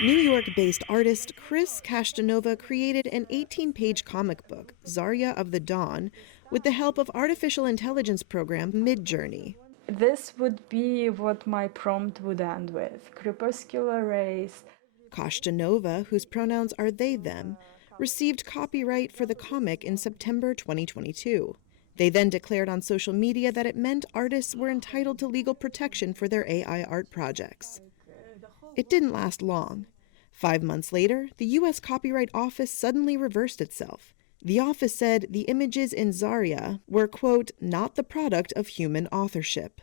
New York-based artist Chris Castanova created an 18-page comic book, Zarya of the Dawn, with the help of artificial intelligence program Midjourney. This would be what my prompt would end with: crepuscular rays. Castanova, whose pronouns are they, them, received copyright for the comic in September 2022. They then declared on social media that it meant artists were entitled to legal protection for their AI art projects. It didn't last long. 5 months later, the U.S. Copyright Office suddenly reversed itself. The office said the images in Zarya were, quote, not the product of human authorship.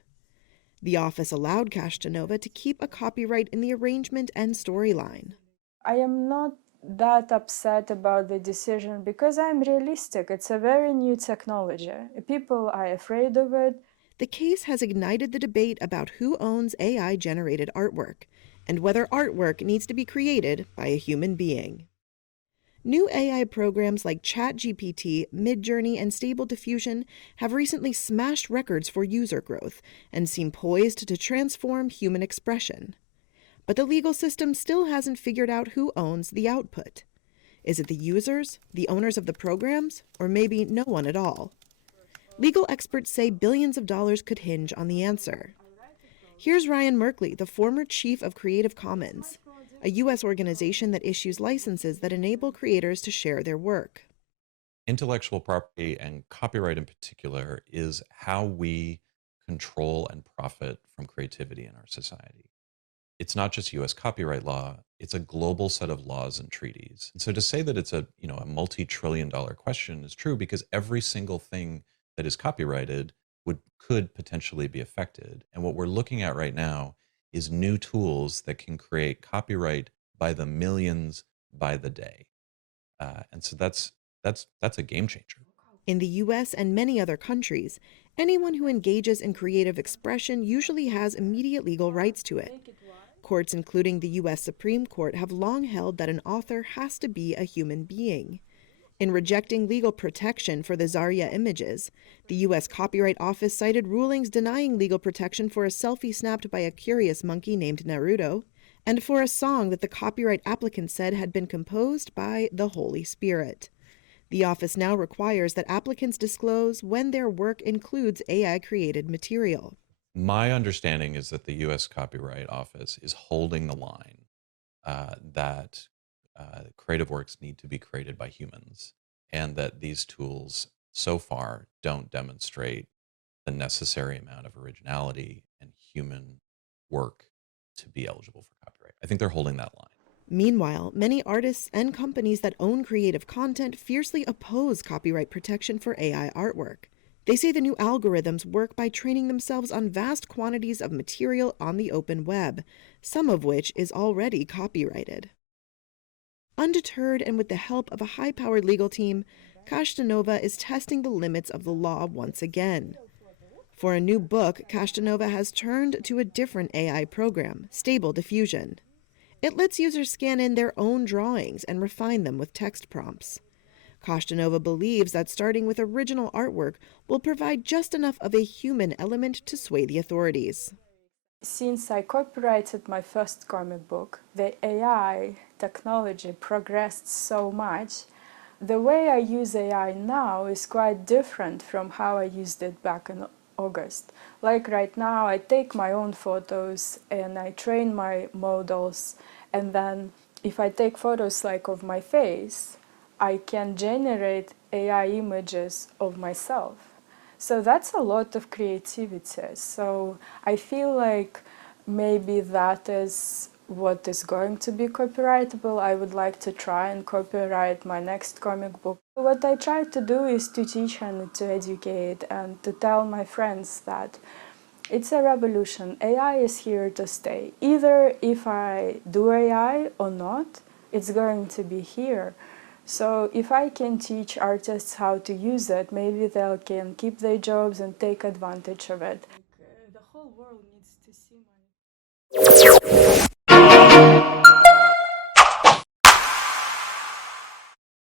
The office allowed Castanova to keep a copyright in the arrangement and storyline. I am not that upset about the decision because I'm realistic. It's a very new technology. People are afraid of it. The case has ignited the debate about who owns AI-generated artwork and whether artwork needs to be created by a human being. New AI programs like ChatGPT, Midjourney, and Stable Diffusion have recently smashed records for user growth and seem poised to transform human expression. But the legal system still hasn't figured out who owns the output. Is it the users, the owners of the programs, or maybe no one at all? Legal experts say billions of dollars could hinge on the answer. Here's Ryan Merkley, the former chief of Creative Commons, a U.S. organization that issues licenses that enable creators to share their work. Intellectual property and copyright in particular is how we control and profit from creativity in our society. It's not just US copyright law, it's a global set of laws and treaties. And so to say that it's a multi-trillion-dollar question is true because every single thing that is copyrighted could potentially be affected. And what we're looking at right now is new tools that can create copyright by the millions by the day. And so that's a game changer. In the U.S. and many other countries, anyone who engages in creative expression usually has immediate legal rights to it. Courts, including the U.S. Supreme Court, have long held that an author has to be a human being. In rejecting legal protection for the Zarya images, the U.S. Copyright Office cited rulings denying legal protection for a selfie snapped by a curious monkey named Naruto, and for a song that the copyright applicant said had been composed by the Holy Spirit. The office now requires that applicants disclose when their work includes AI-created material. My understanding is that the U.S. Copyright Office is holding the line that creative works need to be created by humans, and that these tools so far don't demonstrate the necessary amount of originality and human work to be eligible for copyright. I think they're holding that line. Meanwhile, many artists and companies that own creative content fiercely oppose copyright protection for AI artwork. They say the new algorithms work by training themselves on vast quantities of material on the open web, some of which is already copyrighted. Undeterred and with the help of a high-powered legal team, Castanova is testing the limits of the law once again. For a new book, Castanova has turned to a different AI program, Stable Diffusion. It lets users scan in their own drawings and refine them with text prompts. Castanova believes that starting with original artwork will provide just enough of a human element to sway the authorities. Since I copyrighted my first comic book, the AI technology progressed so much. The way I use AI now is quite different from how I used it back in August. Like right now, I take my own photos and I train my models, and then if I take photos like of my face, I can generate AI images of myself. So that's a lot of creativity. So I feel like maybe that is what is going to be copyrightable. I would like to try and copyright my next comic book. What I try to do is to teach and to educate and to tell my friends that it's a revolution. AI is here to stay. Either if I do AI or not, it's going to be here. So if I can teach artists how to use it, maybe they can keep their jobs and take advantage of it. The whole world